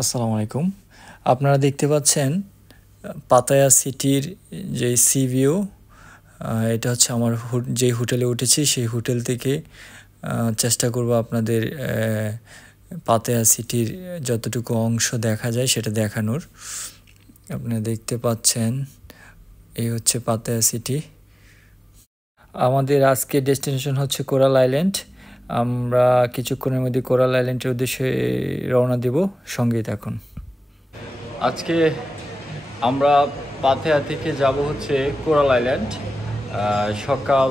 আসসালামু আলাইকুম। আপনারা দেখতে পাচ্ছেন পাতায়া সিটির যে সি ভিউ, এটা হচ্ছে আমার যেই হোটেলে উঠেছি সেই হোটেল থেকে চেষ্টা করব আপনাদের পাতায়া সিটির যতটুকু অংশ দেখা যায় সেটা দেখানোর। আপনারা দেখতে পাচ্ছেন এই হচ্ছে পাতায়া সিটি। আমাদের আজকে ডেস্টিনেশন হচ্ছে কোরাল আইল্যান্ড। আমরা কিছুক্ষণের মধ্যে কোরাল আইল্যান্ডের উদ্দেশ্যে রওনা দেব, সঙ্গেই থাকুন। আজকে আমরা পাতায়া থেকে যাব হচ্ছে কোরাল আইল্যান্ড। সকাল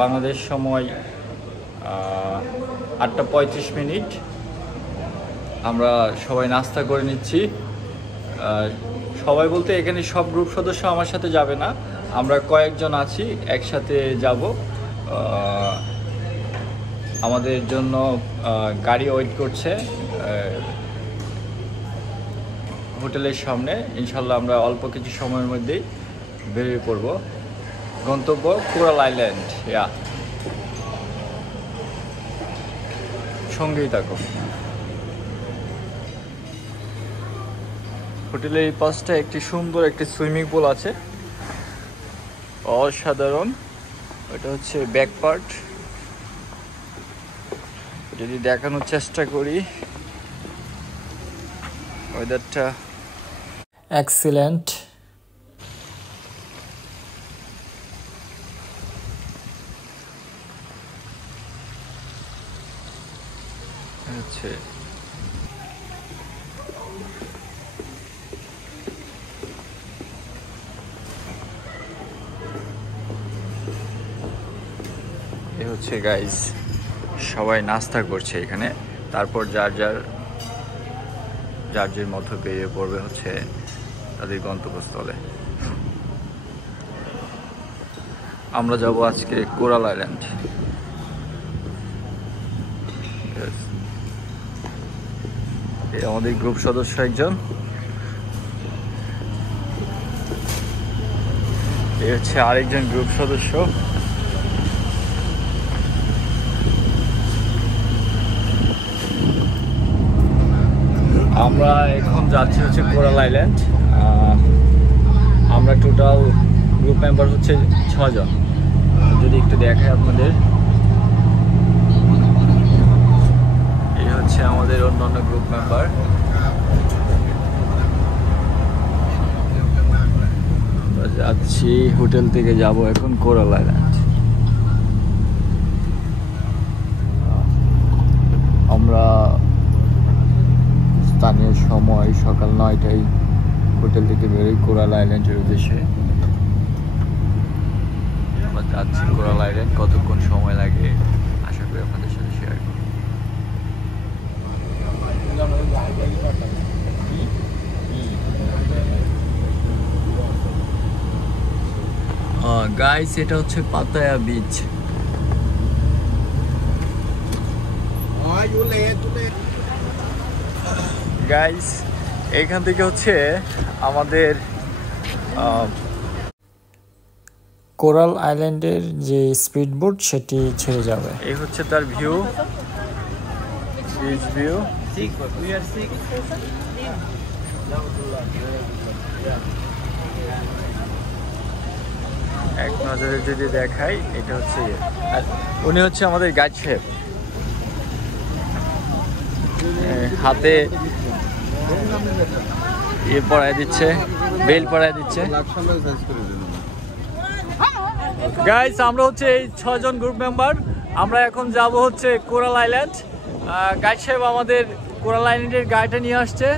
বাংলাদেশ সময় 8:35। আমরা সবাই নাস্তা করে নিচ্ছি। সবাই বলতে এখানে সব গ্রুপ সদস্য আমার সাথে যাবে না, আমরা কয়েকজন আছি একসাথে যাব। আমাদের জন্য গাড়ি ওয়েট করছে হোটেলের সামনে। ইনশাল্লাহ আমরা অল্প কিছু সময়ের মধ্যেই বেরিয়ে পড়ব। গন্তব্য কোরাল আইল্যান্ড। সঙ্গেই থাকো। হোটেলের এই পাশটা একটি সুন্দর একটি সুইমিং পুল আছে, অসাধারণ। এটা হচ্ছে ব্যাক পার্ট। যদি দেখানোর চেষ্টা করি, ওয়েদারটা এক্সিলেন্ট। হচ্ছে এ হচ্ছে গাইস, সবাই নাস্তা করছে এখানে, তারপর যার যার মতো বেরিয়ে পড়বে হচ্ছে তাদের গন্তব্যস্থলে। আমরা যাব আজকে কোরাল আইল্যান্ড। এই আমাদের গ্রুপ সদস্য একজন, এই হচ্ছে আরেকজন গ্রুপ সদস্য। আমরা এখন যাচ্ছি হচ্ছে কোরাল আইল্যান্ড। আমরা টোটাল গ্রুপ মেম্বার হচ্ছে 6 জন। যদি একটু দেখাই আপনাদের, এই হচ্ছে আমাদের অন্যান্য গ্রুপ মেম্বার। আমরা যাচ্ছি, হোটেল থেকে যাব এখন কোরাল আইল্যান্ড। আমরা স্থানীয় সময় সকাল 9টায় হোটেল থেকে বেরোই কোরাল আইল্যান্ডের উদ্দেশ্যে। আমরা যাচ্ছি কোরাল আইল্যান্ড। কতক্ষণ সময় লাগে আশা করি আপনাদের সাথে শেয়ার করব। গাইস, এটা হচ্ছে পাতায়া বিচ। গাইস, এইখান থেকে হচ্ছে আমাদের কোরাল আইল্যান্ডের যে স্পিড বোট সেটি ছেড়ে যাবে। এই হচ্ছে তার ভিউ, বিচ ভিউ। এক নজরে যদি দেখাই, এটা হচ্ছে উনি হচ্ছে আমাদের গাইড শেফ। হাতে ইয়ে পড়ায় দিচ্ছে, বেল পড়ায় দিচ্ছে। গাইস, আমরা হচ্ছে এই 6 জন গ্রুপ মেম্বার। আমরা এখন যাব হচ্ছে কোরাল আইল্যান্ড। গাইড সাহেব আমাদের কোরাল আইল্যান্ডের গাড়িটা নিয়ে আসছে।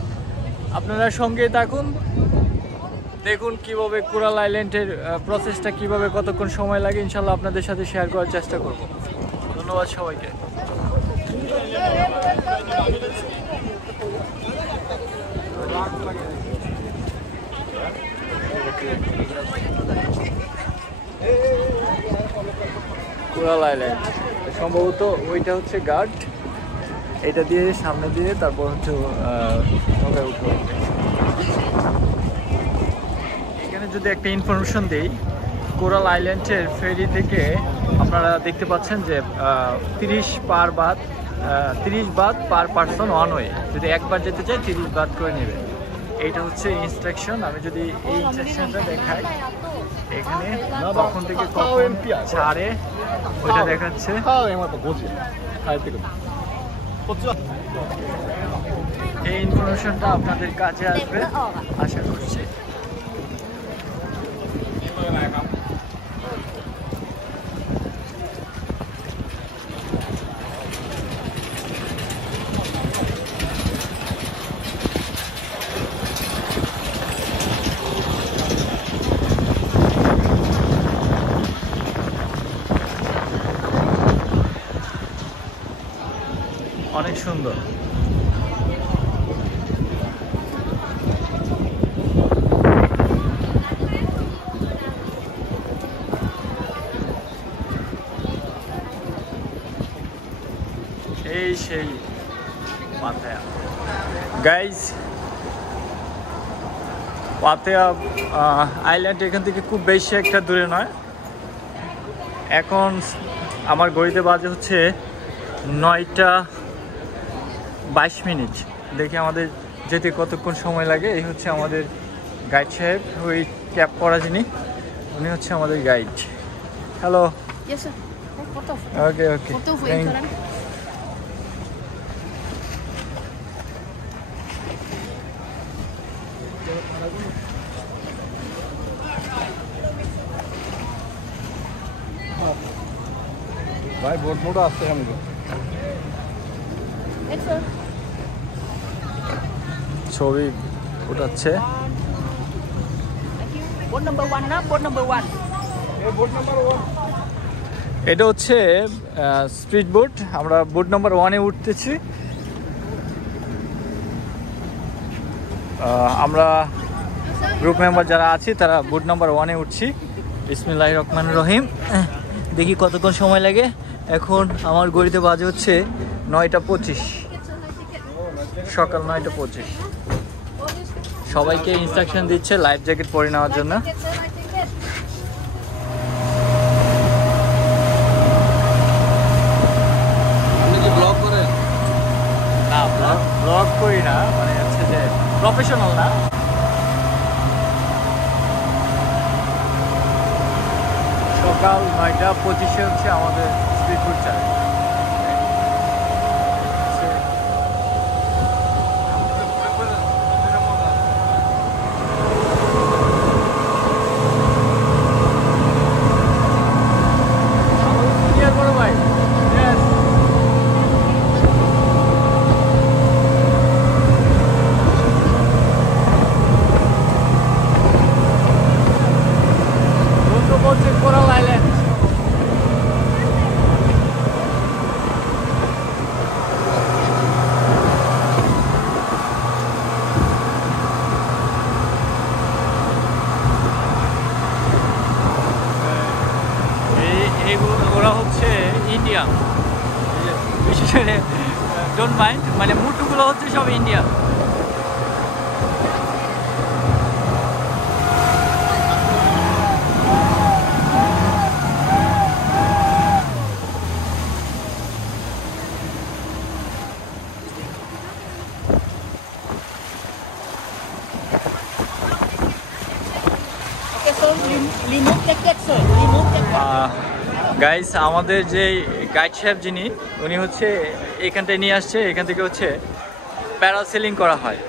আপনারা সঙ্গেই থাকুন, দেখুন কিভাবে কোরাল আইল্যান্ডের প্রসেসটা কিভাবে কতক্ষণ সময় লাগে। ইনশাল্লাহ আপনাদের সাথে শেয়ার করার চেষ্টা করব। ধন্যবাদ সবাইকে। কোরাল আইল্যান্ড সম্ভবত ওইটা হচ্ছে গার্ড, এটা দিয়ে সামনে দিয়ে তারপর হচ্ছে নৌকায় উঠে। এখানে যদি একটা ইনফরমেশন দিই, কোরাল আইল্যান্ডের ফেরি থেকে আপনারা দেখতে পাচ্ছেন যে 30 পার বাদ 30 Baat per person one way. যদি একবার যেতে চাই 30 বাত করে নেবে। এইটা হচ্ছে ইনস্ট্রাকশন। আমি যদি এই ইনস্ট্রাকশনটা দেখাই, এখানে কখন থেকে কখন ছাড়ে ওইটা দেখাচ্ছে। এই ইনফরমেশনটা আপনাদের কাজে আসবে আশা করছি। অনেক সুন্দর। এই সেই পাতায়া গাইজ, পাতায়া আইল্যান্ড এখান থেকে খুব বেশি একটা দূরে নয়। এখন আমার ঘড়িতে বাজে হচ্ছে 9টা 22 মিনিট। দেখি আমাদের যেতে কতক্ষণ সময় লাগে। এই হচ্ছে আমাদের গাইড সাহেব, ওই ক্যাব করা যিনি, উনি হচ্ছে আমাদের গাইড। হ্যালো। ওকে ওকে, ভাই বোট মোটা আসছে আমাকে। ছবি উঠাচ্ছে। বোট নাম্বার 1 না, বোট নাম্বার 1। এই বোট নাম্বার 1। এটা হচ্ছে স্পিড বোট। আমরা বোট নাম্বার 1-এ উঠতেছি। আমরা গ্রুপ মেম্বার যারা আছি তারা বোট নাম্বার 1-এ উঠছি। বিসমিল্লাহির রহমানির রহিম। দেখি কতক্ষণ সময় লাগে। এখন আমার ঘড়িতে বাজে হচ্ছে 9টা 25, সকাল 9টা 25। সবাইকে ইনস্ট্রাকশন দিচ্ছে লাইফ জ্যাকেট পরে নেওয়ার জন্য। না, ব্লগ করি না, মানে হচ্ছে যে প্রফেশনাল না। সকাল 9টা 25-এ হচ্ছে আমাদের স্পিড বোট চালায়। Coral Island. ওরা হচ্ছে ইন্ডিয়ান, বিশেষ করে ডোন্ট মাইন্ড, মানে মুটুগুলো হচ্ছে সব ইন্ডিয়ান। গাইস, আমাদের যে গাইড সাহেব যিনি, উনি হচ্ছে এখানটায় নিয়ে আসছে। এখান থেকে হচ্ছে প্যারাসেলিং করা হয়,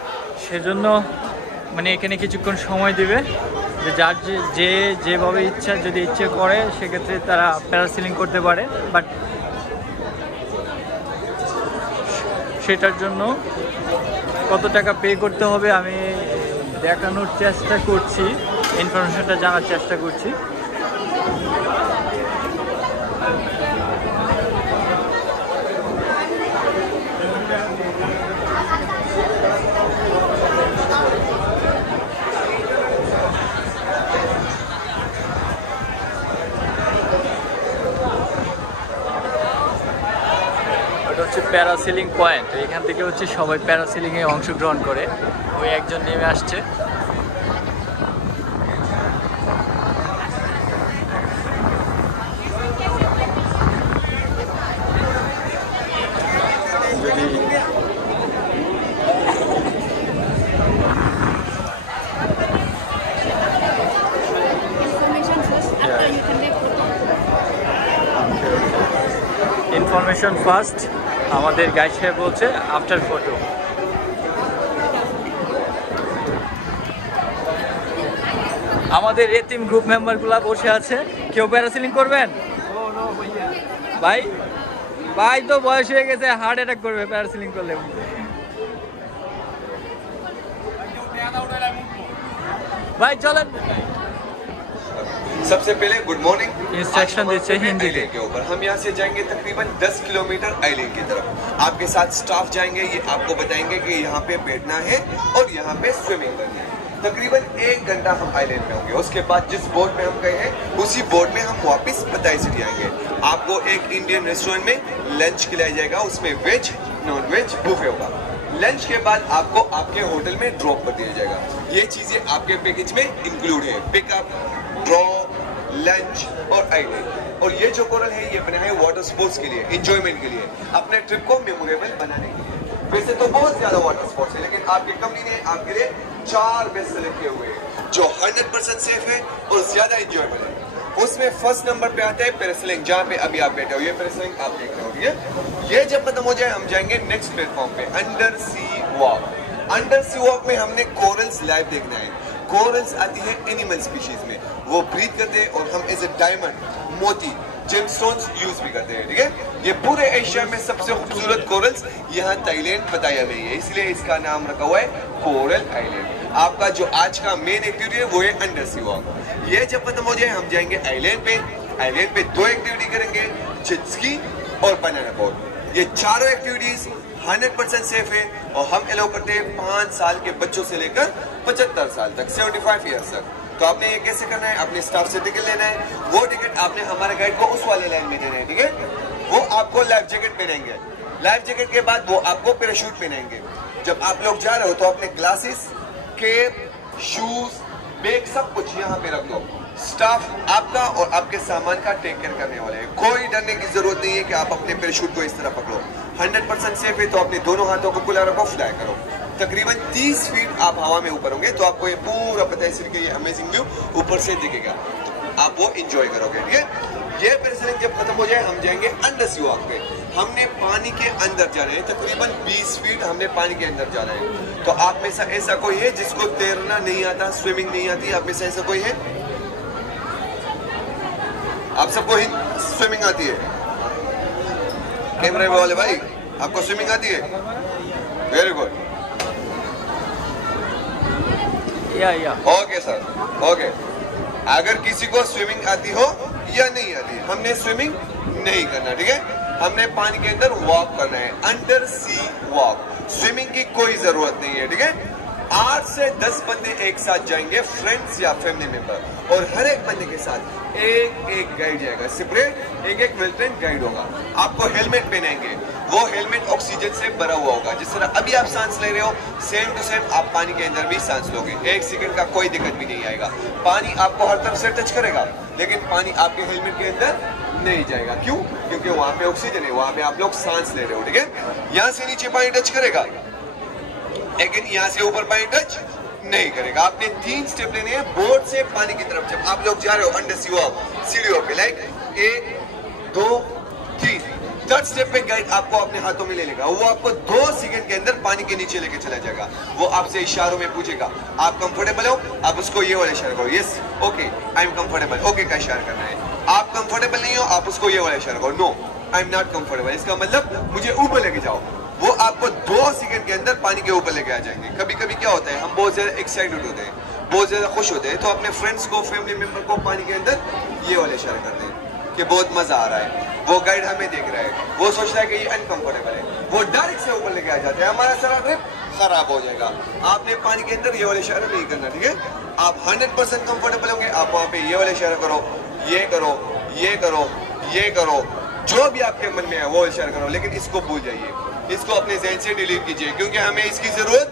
সেজন্য মানে এখানে কিছুক্ষণ সময় দিবে যে যার যে যেভাবে ইচ্ছা, যদি ইচ্ছে করে সেক্ষেত্রে তারা প্যারাসেলিং করতে পারে। বাট সেটার জন্য কত টাকা পে করতে হবে আমি দেখানোর চেষ্টা করছি, ইনফরমেশনটা জানার চেষ্টা করছি। হচ্ছে প্যারাসেলিং পয়েন্ট। এখান থেকে হচ্ছে সবাই প্যারাসেলিংয়ে অংশগ্রহণ করে। ওই একজন নেমে আসছে। রেজিস্ট্রেশন ফার্স্ট, আমাদের গাইড সাহেব বলছে আফটার ফটো। আমাদের এতিম গ্রুপ মেম্বারগুলো বসে আছে। কেউ প্যারাসিলিং করবেন? ভাই ভাই তো বয়স হয়ে গেছে, হার্ট অ্যাটাক করবে প্যারাসিলিং করলে। ভাই চলেন। सबसे पहले गुड मॉर्निंग। इंस्ट्रक्शन दीजिए हिंदी के ऊपर हम यहाँ से जाएंगे तकरीबन 10 किलोमीटर आइलैंड की तरफ। आपके साथ स्टाफ जाएंगे, ये आपको बताएंगे कि यहाँ पे बैठना है और यहाँ पे स्विमिंग करनी है। तकरीबन 1 घंटा हम आइलैंड में होंगे। उसके बाद जिस बोट में हम गए हैं उसी बोट में हम वापस पताई सिटी आएंगे। आपको एक इंडियन रेस्टोरेंट में लंच खिलाया जाएगा, उसमें वेज नॉन वेज बुफे होगा। लंच के बाद आपको आपके होटल में ड्रॉप कर दिया जाएगा। ये चीजें आपके पैकेज में इंक्लूड है, पिकअप, ड्रॉप, लंच और आइलैंड। और ये जो कोरल है ये बना है वाटर स्पोर्ट्स के लिए, एंजॉयमेंट के लिए, अपने ट्रिप को मेमोरेबल बनाने के लिए। वैसे तो बहुत ज्यादा वाटर स्पोर्ट्स है, लेकिन आपकी कंपनी ने आपके लिए 4 बेस्ट सेलेक्ट किए हुए हैं जो 100% सेफ है और ज्यादा एंजॉयबल है। उसमें फर्स्ट नंबर पे आता है पैरासेलिंग, जहाँ पे अभी आप बैठे हो। ये पैरासेलिंग आप देख रहे हो, ठीक है? ये जब खत्म हो जाए हम जाएंगे नेक्स्ट प्लेटफॉर्म पे, अंडर सी वॉक। अंडर सी वॉक में हमने कोरल्स लाइव देखना है। कोरल्स आती है एनिमल स्पीशीज में, वो ब्रीथ करते हैं और हम एज ए डायमंड, मोती, जेमस्टोन्स यूज भी करते हैं, ठीक है? ये पूरे एशिया में सबसे खूबसूरत कोरल्स यहाँ थाईलैंड पताया में है, इसलिए इसका नाम रखा हुआ है कोरल आइलैंड। आपका जो आज का मेन एक्टिविटी है वो है अंडर सी वॉक। ये जब खत्म हो जाए हम जाएंगे आइलैंड पे। आइलैंड पे 2 एक्टिविटी करेंगे, जेट स्की और बनाना बोट। ये चारों एक्टिविटीज 100% सेफ है और हम अलाउ करते हैं 5 साल के बच्चों से लेकर 75 साल तक, 75 ईयर्स तक। तो आपने ये कैसे करना है, अपने स्टाफ से टिकट लेना है। वो टिकट आपने हमारे गाइड को उस वाले लाइन में देना है, ठीक है? वो आपको लाइफ जैकेट पहनाएंगे। लाइफ जैकेट के बाद वो आपको पैराशूट पहनाएंगे। जब आप लोग जा रहे हो तो अपने ग्लासेस, कैप, शूज, बैग सब कुछ यहाँ पे रख दो। स्टाफ आपका और आपके सामान का टेक केयर करने वाले हैं। कोई डरने की जरूरत नहीं है कि आप अपने पैराशूट को इस तरह पकड़ो। 100% सेफ है, तो अपने दोनों हाथों को खुला रखो, फ्लाई करो। तकरीबन 30 फीट आप हवा में ऊपर होंगे, तो आपको ये पूरा पताई सिटी का ये अमेजिंग व्यू ऊपर से दिखेगा, आप वो एंजॉय करोगे, ठीक है? ये पैरासेलिंग जब खत्म हो जाए हम जाएंगे अंडर सी वॉक पे। हमने पानी के अंदर जाना है, तकरीबन 20 फीट हमने पानी के अंदर जाना है। तो आप में से ऐसा कोई है जिसको तैरना नहीं आता, स्विमिंग नहीं आती? आप में से ऐसा कोई है? आप सबको ही स्विमिंग आती है? कैमरे वाले भाई, आपको स्विमिंग आती है? Very good. या ओके सर, ओके। अगर किसी को स्विमिंग आती हो या नहीं आती, हमने स्विमिंग नहीं करना, ठीक है? हमने पानी के अंदर वॉक करना है, अंडर सी वॉक। स्विमिंग की कोई जरूरत नहीं है, ठीक है? 8 से 10 बंदे एक साथ जाएंगे, फ्रेंड्स या फैमिली मेंबर, और हर एक बंदे के साथ एक गाइड जाएगा, सेपरेट एक वेल ट्रेन गाइड होगा। आपको हेलमेट पहनेंगे, वो हेलमेट ऑक्सीजन से भरा हुआ होगा। जिस तरह अभी आप सांस ले रहे हो सेम टू सेम आप पानी के अंदर भी सांस लोगे। 1 सेकंड का कोई दिक्कत भी नहीं आएगा। पानी आपको हर तरफ से टच करेगा, लेकिन पानी आपके हेलमेट के अंदर नहीं जाएगा। क्यों? क्योंकि वहां पे ऑक्सीजन है, वहां पे आप लोग सांस ले रहे हो, ठीक है? यहाँ से नीचे पानी टच करेगा, लेकिन यहाँ से ऊपर पानी टच नहीं करेगा। आपने 3 स्टेप लेने हैं बोट से पानी की तरफ। जब आप लोग जा रहे हो अंडर सी वॉक सीढ़ियों पे, लाइक 1 2 3, 3rd स्टेप पे गाइड आपको अपने हाथों में ले लेगा। वो आपको 2 सेकंड के अंदर पानी के नीचे लेके चला जाएगा। वो आपसे इशारों में पूछेगा आप कंफर्टेबल हो, आप उसको ये वाला इशारा करो, yes okay I am comfortable, okay का इशारा करना है। आप कंफर्टेबल नहीं हो, आप उसको ये वाला इशारा करो, no I am not comfortable, इसका मतलब मुझे ऊपर लेके जाओ। वो आपको 2 सेकंड के अंदर पानी के ऊपर लेके आ जाएंगे। कभी कभी क्या होता है, हम बहुत ज्यादा एक्साइटेड होते हैं, बहुत ज्यादा खुश होते हैं, तो अपने फ्रेंड्स को, फैमिली मेंबर को पानी के अंदर ये वाले इशारा करते हैं कि बहुत मजा आ रहा है। वो गाइड हमें देख रहा है, वो सोचता है कि ये अनकंफर्टेबल है, वो डायरेक्ट से ऊपर लेके आ जाते हैं, हमारा सारा ट्रिप खराब हो जाएगा। आपने पानी के अंदर ये वाले इशारा नहीं करना, ठीक है? आप 100% कंफर्टेबल होंगे, आप वहां पे ये वाले इशारा करो, ये करो, ये करो, ये करो, जो भी आपके मन में है वो इशारा करो, लेकिन इसको भूल जाइए, इसको अपने ज़हन से डिलीट कीजिए, क्योंकि हमें इसकी जरूरत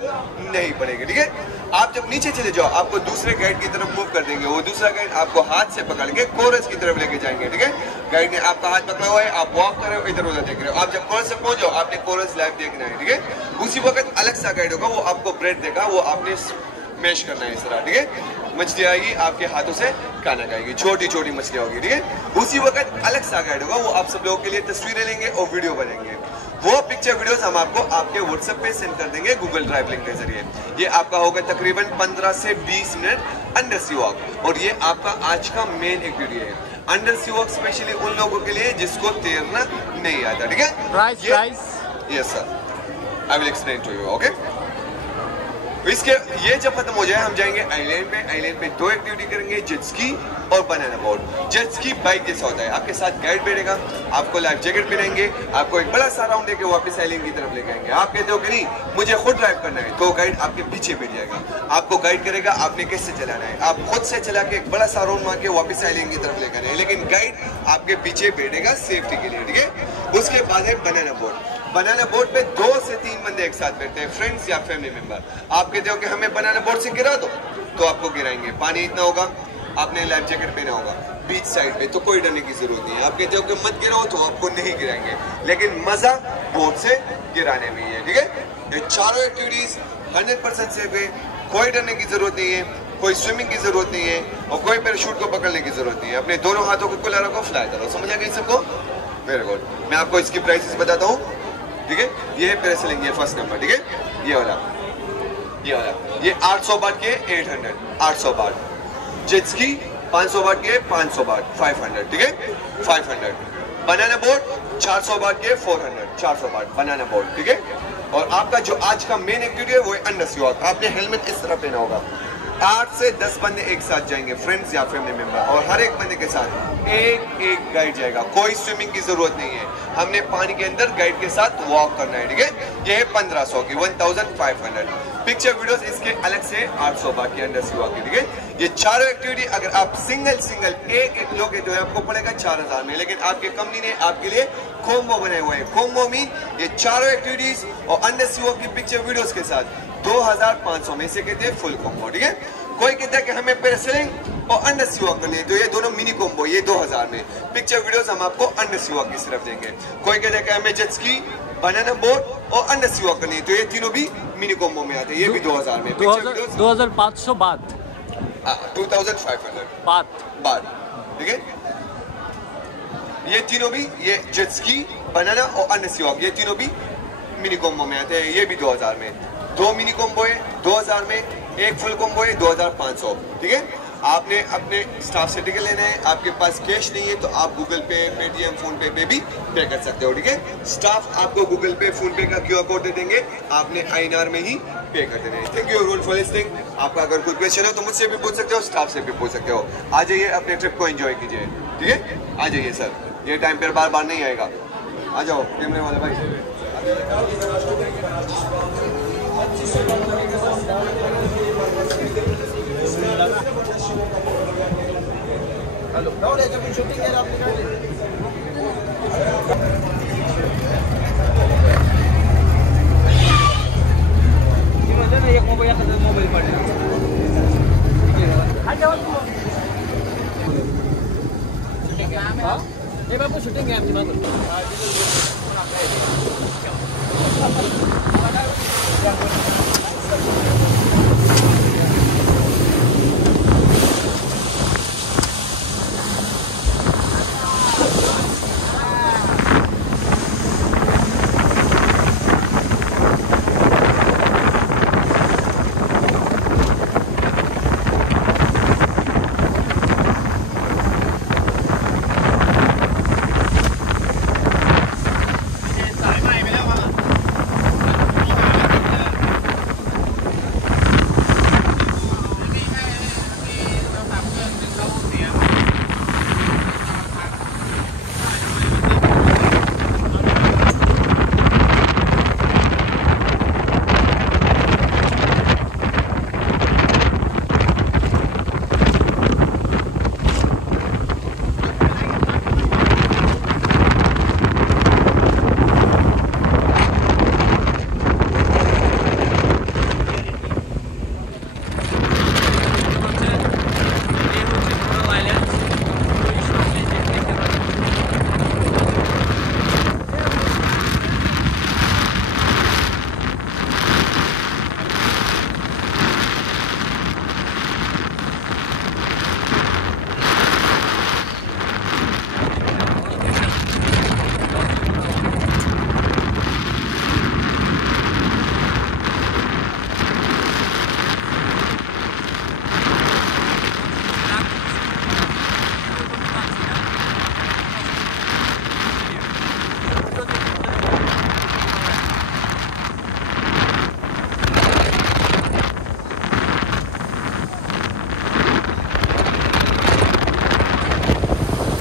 नहीं पड़ेगी, ठीक है? आप जब नीचे चले जाओ आपको दूसरे गाइड की तरफ मूव कर देंगे। वो दूसरा गाइड आपको हाथ से पकड़ के कोरस की तरफ लेके जाएंगे, ठीक है? गाइड ने आपका हाथ पकड़ा हुआ है, आप वॉक कर रहे हो, इधर उधर देख रहे हो। आप जब कोरस से पहुंच जाओ आपने कोरस लाइव देखना है, ठीक है? उसी वक्त अलग सा गाइड होगा, वो आपको ब्रेड देगा, वो आपने स्मैश करना है इस तरह, ठीक है? मछली आएगी, आपके हाथों से खाना खाएगी, छोटी छोटी मछलियां होगी, ठीक है। उसी वक्त अलग सा गाइड होगा, वो आप सब लोगों के लिए तस्वीरें लेंगे और वीडियो बनाएंगे। वो पिक्चर वीडियोस हम आपको आपके व्हाट्सएप पे सेंड कर देंगे गूगल ड्राइव लिंक के जरिए। ये आपका होगा तकरीबन 15 से 20 मिनट अंडर सी वॉक, और ये आपका आज का मेन एक्टिविटी है। अंडर सी वॉक स्पेशली उन लोगों के लिए जिसको तैरना नहीं आता, ठीक है। Price yes sir, I will explain to you, okay. इसके ये जब खत्म हो जाए हम जाएंगे आइलैंड पे। आइलैंड पे 2 एक्टिविटी करेंगे, जेट स्की और banana boat. Jet ski bike जैसा होता है, आपके साथ गाइड बैठेगा, आपको लाइफ जैकेट पहनाएंगे, आपको एक बड़ा सा राउंड देके वापस आइलैंड की तरफ लेके आएंगे। आप कहते हो कि नहीं मुझे खुद ड्राइव करना है, तो गाइड आपके पीछे बैठ जाएगा, आपको गाइड करेगा आपने कैसे चलाना है। आप खुद से चला के एक बड़ा सा राउंड मार के वापस आइलैंड की तरफ लेकर आए, लेकिन गाइड आपके पीछे बैठेगा सेफ्टी के लिए, ठीक है। उसके बाद है बनाना बोट। बनाना बोट पे 2 से 3 बंदे एक साथ बैठते हैं, फ्रेंड्स या फैमिली मेंबर। आप कहते हो कि हमें बनाना बोट से गिरा दो, तो आपको गिराएंगे। पानी इतना होगा, आपने लाइफ जैकेट पहना होगा, बीच साइड पे, तो कोई डरने की जरूरत नहीं है। आप कहते हो कि मत गिराओ, तो आपको नहीं गिराएंगे, लेकिन मजा बोट से गिराने में ही है, ठीक है। ये चारों एक्टिविटीज 100% सेफ है, कोई डरने की जरूरत नहीं है, कोई स्विमिंग की जरूरत नहीं है, और कोई पैराशूट को पकड़ने की जरूरत नहीं है। अपने दोनों हाथों को खुला रखो, फ्लाई करो। समझ आ गई सबको? Very good. मैं आपको इसकी प्राइसेस बताता हूँ, ठीक है। ये है पैरासेलिंग, ये फर्स्ट नंबर, ठीक है। ये वाला ये 800 बात के 800, 800 बात। जेट स्की 500 बात के 500 बात, 500, ठीक है, 500। बनाना बोट 400 बात के 400, 400 बात बनाना बोट, ठीक है। और आपका जो आज का मेन एक्टिविटी है वो है अंडर सी वॉक। आपने हेलमेट इस तरह पहना होगा। 8 से 10 बंदे एक साथ जाएंगे, फ्रेंड्स या फैमिली मेंबर, और हर एक बंदे के साथ एक गाइड जाएगा। कोई स्विमिंग की जरूरत नहीं है, हमने पानी के अंदर गाइड के साथ वॉक करना है, ठीक है। ये है 1500 की, 1500। पिक्चर वीडियोस इसके अलग से 800 बाकी अंडर सी वॉक की, ठीक है। ये चारों एक्टिविटी अगर आप सिंगल एक लोगे तो आपको पड़ेगा 4000 में, लेकिन आपके कंपनी ने आपके लिए कॉम्बो बनाए हुए हैं। कॉम्बो मीन ये चारों एक्टिविटीज और अंडर सी वॉक की पिक्चर वीडियोस के साथ 2500 में से कहते हैं फुल कॉम्बो, ठीक है। कोई कहता है कि हमें पैरासेलिंग और अंडर सी वॉक करनी है, तो ये दोनों मिनी कॉम्बो, ये 2000 में। पिक्चर वीडियोस हम आपको अंडर सी वॉक की सिर्फ देंगे। कोई कहता है कि हमें जेट स्की, बनाना बोट और अंडर सी वॉक करनी है, तो ये तीनों भी मिनी कॉम्बो में आते हैं, ये भी 2000 में। 2500 बात, 2500 बात, ठीक है। ये तीनों भी, ये जेट स्की, बनाना और अंडर सी वॉक, ये तीनों भी मिनी कॉम्बो में आते हैं, ये भी 2000 में। 2 मिनी कॉम्बो है 2000 में, एक फुल कॉम्बो है 2500, ठीक है। आपने अपने स्टाफ से टिकट लेना है, आपके पास कैश नहीं है तो आप गूगल पे, पेटीएम, फोन पे भी पे कर सकते हो, ठीक है। स्टाफ आपको गूगल पे, फोन पे का QR कोड दे देंगे, आपने INR में ही पे कर देना है। Thank you everyone for listening. आपका अगर कोई क्वेश्चन है तो मुझसे भी पूछ सकते हो, स्टाफ से भी पूछ सकते हो। आ जाइए, अपने ट्रिप को एंजॉय कीजिए, ठीक है। आ जाइए सर, ये टाइम पर बार नहीं आएगा। आ जाओ कैमरे वाले भाई। शूटिंग है आपने एक मोबाइल पड़े ये बाबू शूटिंग है आपकी बात।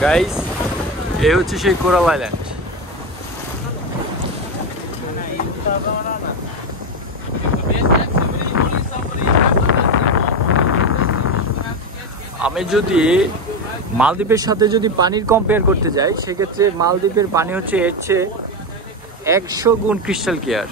গাইস, এই হচ্ছে সেই কোরাল আইল্যান্ড। আমি যদি মালদ্বীপের সাথে যদি পানির কম্পেয়ার করতে যাই, সেক্ষেত্রে মালদ্বীপের পানি হচ্ছে এর চেয়ে 100 গুণ ক্রিস্টাল ক্লিয়ার।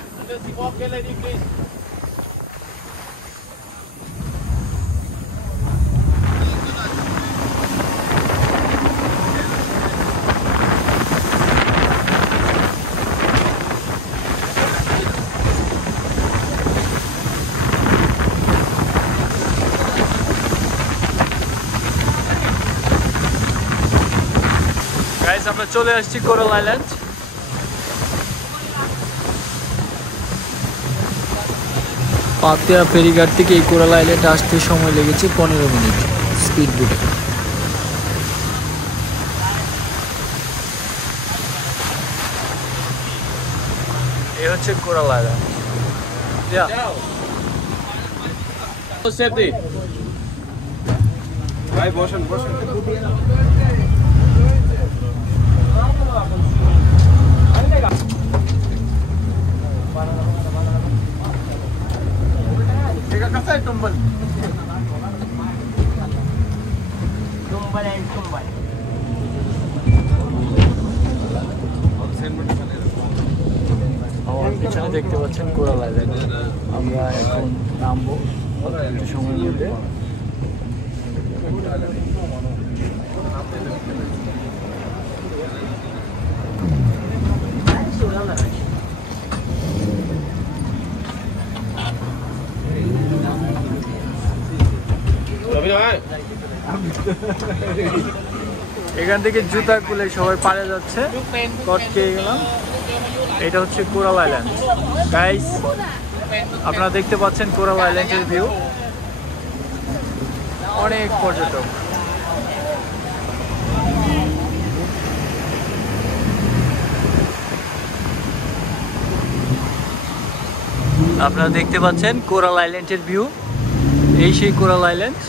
গাইস, আমরা চলে আসছি কোরাল আইল্যান্ড। পাতিয়া ফেরিঘাট থেকে এই কোরাল আইল্যান্ড আসতে সময় লেগেছে 15 মিনিট স্পিড বোটে। এই হচ্ছে কোরাল আইল্যান্ড। Safety. Vai, বসেন। कसा आहे टुंबल? Tumbal and tumbal. আমার পিছনে দেখতে পাচ্ছেন কোরাল আইল্যান্ড। আমরা এখন নামবো একটু সময়ের মধ্যে। এখান থেকে জুতা খুলে সবাই পাড়ে যাচ্ছে, কট খেয়ে গেলাম। এটা হচ্ছে কোরাল আইল্যান্ড। গাইস, আপনারা দেখতে পাচ্ছেন কোরাল আইল্যান্ডের ভিউ। অনেক পর্যটক। আপনারা দেখতে পাচ্ছেন কোরাল আইল্যান্ডের ভিউ। এই সেই coral island.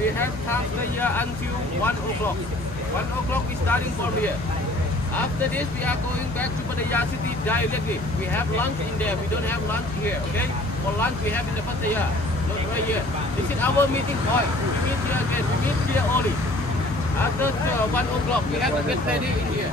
We have time the year until 1 o'clock. 1 o'clock we starting from here. After this we are going back to Pattaya city directly. We have lunch in there. We don't have lunch here, okay? For lunch we have in the Pattaya, not right here. This is our meeting point. We meet here again. We meet here early. After 1 o'clock we have to get ready in here.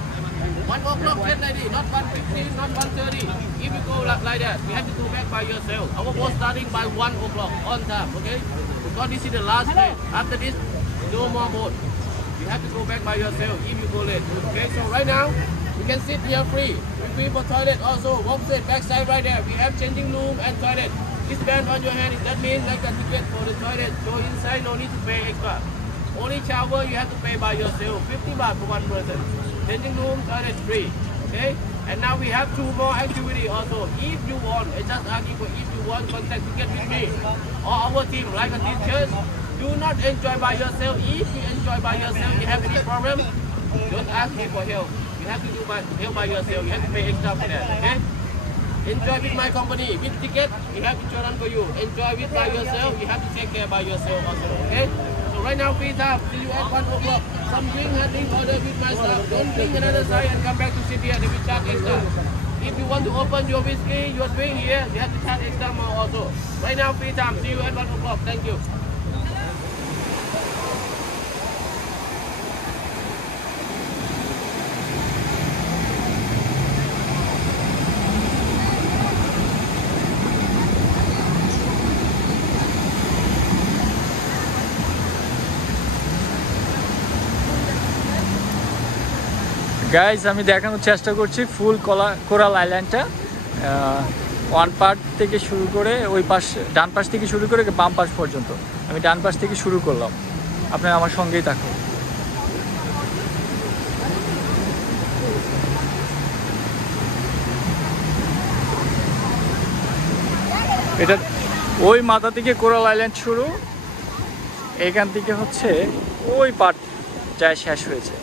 1 o'clock get ready, not 1:15, not 1:30. If you go like that, we have to go back by yourself. Our boat starting by 1 o'clock on time, okay? Because this is the last day. After this, no more boat. You have to go back by yourself if you go late. Okay, so right now, you can sit here free. We free for toilet also. Walk straight backside right there. We have changing room and toilet. This band on your hand, that means like a ticket for the toilet. Go inside, no need to pay extra. Only shower you have to pay by yourself. 50 baht for one person. Changing room, toilet free. Okay? And now we have 2 more activity also. If you want, I just ask you for if you want contact ticket with me or our team, like a teachers, do not enjoy by yourself. If you enjoy by yourself, you have any problem, don't ask me for help. You have to do help by yourself. You have to pay extra for that. Okay? Enjoy with my company. With ticket, we have insurance for you. Enjoy with by yourself. You have to take care by yourself also. Okay? So right now, free time. See you at 1 o'clock. Some drink, I think, order with my stuff. Don't drink another side and come back to sit here. They will charge extra. If you want to open your whiskey, your drink here, you have to charge extra more also. Right now, free time. See you at 1 o'clock. Thank you. Guys, আমি দেখানোর চেষ্টা করছি ফুল coral আইল্যান্ডটা। One part থেকে শুরু করে ওই পাশ, ডান পাশ থেকে শুরু করে বাম পাশ পর্যন্ত। আমি ডান পাশ থেকে শুরু করলাম, আপনারা আমার সঙ্গেই থাকুন। এটা ওই মাথা থেকে কোরাল আইল্যান্ড শুরু, এখান থেকে হচ্ছে ওই পার্ট যায় শেষ হয়েছে।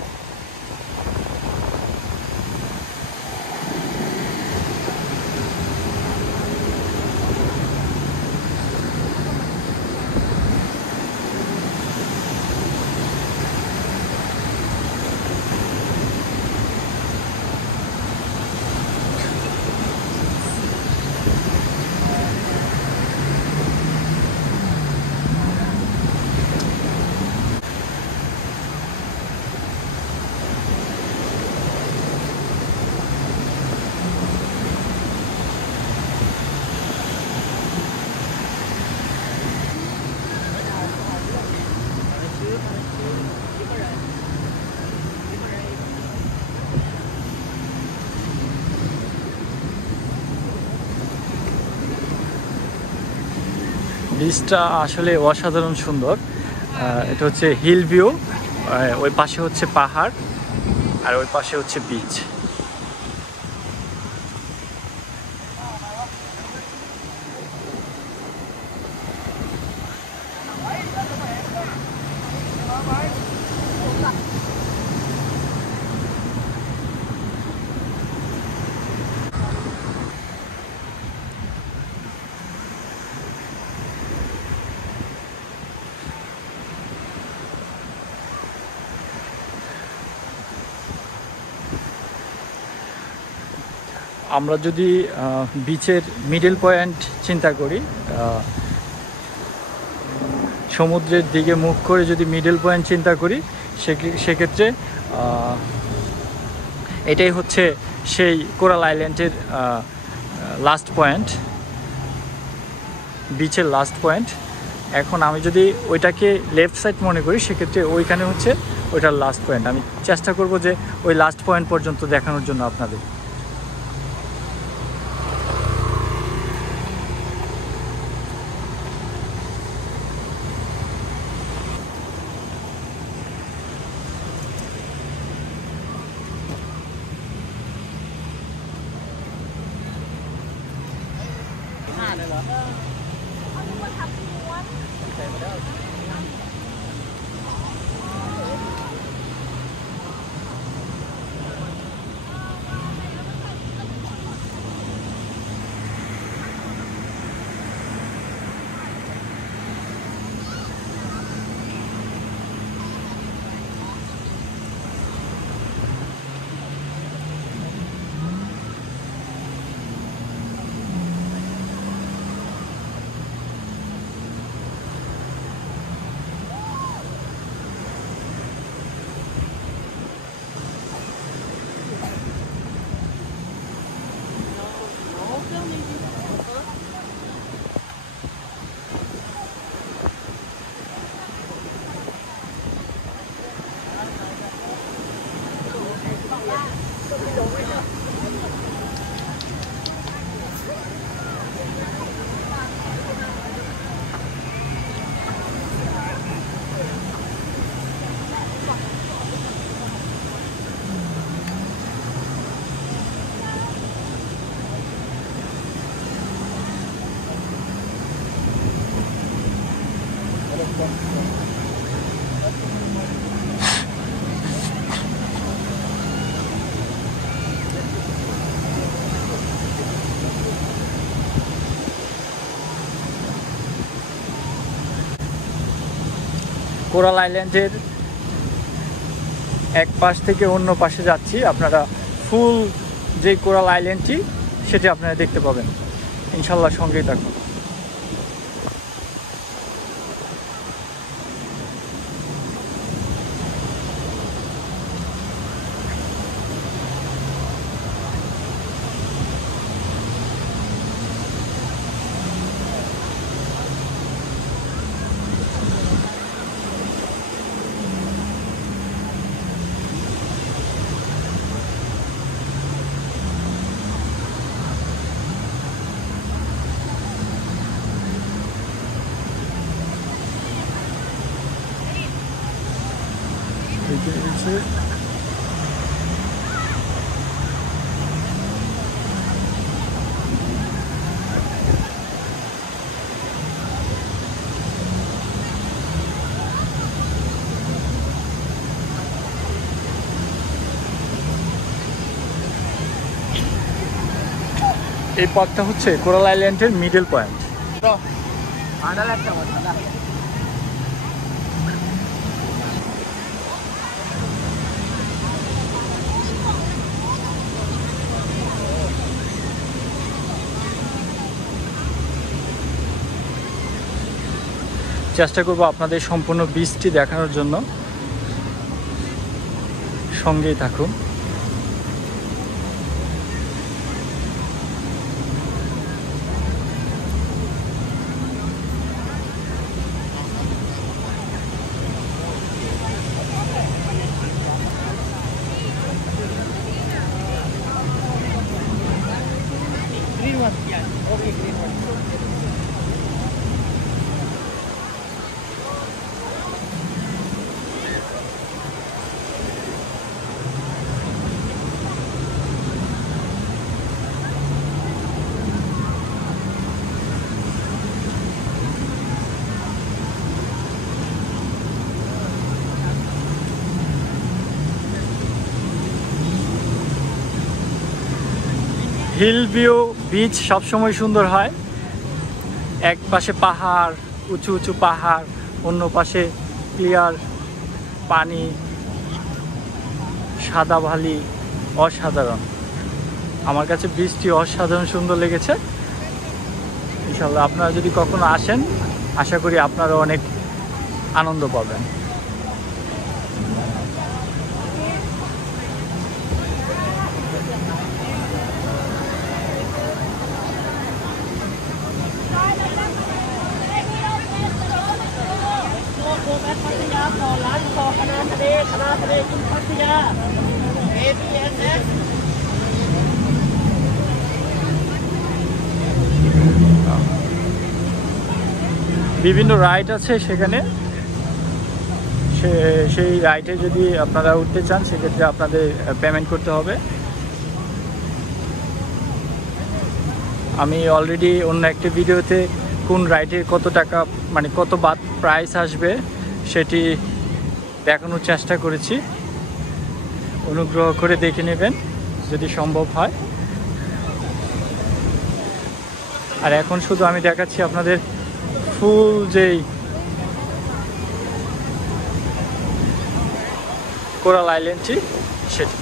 বিচটা আসলে অসাধারণ সুন্দর। এটা হচ্ছে হিল ভিউ, ওই পাশে হচ্ছে পাহাড় আর ওই পাশে হচ্ছে বিচ। আমরা যদি বিচের মিডল পয়েন্ট চিন্তা করি, সমুদ্রের দিকে মুখ করে যদি মিডল পয়েন্ট চিন্তা করি, সেক্ষেত্রে এটাই হচ্ছে সেই কোরাল আইল্যান্ডের লাস্ট পয়েন্ট, বিচের লাস্ট পয়েন্ট। এখন আমি যদি ওইটাকে লেফট সাইড মনে করি, সেক্ষেত্রে ওইখানে হচ্ছে ওইটার লাস্ট পয়েন্ট। আমি চেষ্টা করব যে ওই লাস্ট পয়েন্ট পর্যন্ত দেখানোর জন্য আপনাদের। কোরাল আইল্যান্ডের এক পাশ থেকে অন্য পাশে যাচ্ছি। আপনারা ফুল যে কোরাল আইল্যান্ডটি সেটি আপনারা দেখতে পাবেন, ইনশাল্লাহ সঙ্গেই থাকুন। এই পথটা হচ্ছে কোরাল আইল্যান্ডের মিডল পয়েন্ট। চেষ্টা করব আপনাদের সম্পূর্ণ বীজটি দেখানোর জন্য, সঙ্গেই থাকুন। হিল ভিউ বিচ সবসময় সুন্দর হয়। এক পাশে পাহাড়, উঁচু উঁচু পাহাড়, অন্য পাশে ক্লিয়ার পানি, সাদা বালি, অসাধারণ। আমার কাছে বিচটি অসাধারণ সুন্দর লেগেছে। ইনশাআল্লাহ আপনারা যদি কখনো আসেন, আশা করি আপনারা অনেক আনন্দ পাবেন। বিভিন্ন রাইড আছে সেখানে, সেই রাইডে যদি আপনারা উঠতে চান সেক্ষেত্রে আপনাদের পেমেন্ট করতে হবে। আমি অলরেডি অন্য একটি ভিডিওতে কোন রাইডে কত টাকা, মানে কত বাদ প্রাইস আসবে সেটি দেখানোর চেষ্টা করেছি। অনুগ্রহ করে দেখে নেবেন যদি সম্ভব হয়। আর এখন শুধু আমি দেখাচ্ছি আপনাদের ফুল যেই কোরাল আইল্যান্ডটি সেটি।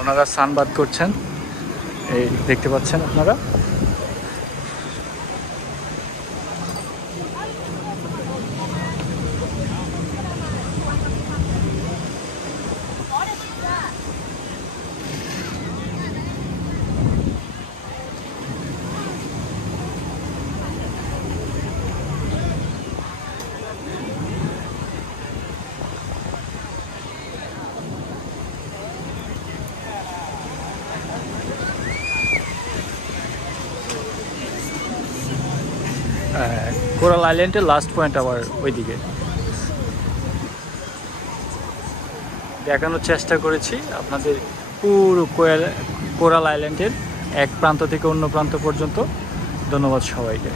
ওনারা সানবাদ করছেন, এই দেখতে পাচ্ছেন আপনারা। কোরাল আইল্যান্ডের লাস্ট পয়েন্ট আবার ওইদিকে দেখানোর চেষ্টা করেছি আপনাদের পুরো কোরাল আইল্যান্ডের এক প্রান্ত থেকে অন্য প্রান্ত পর্যন্ত। ধন্যবাদ সবাইকে।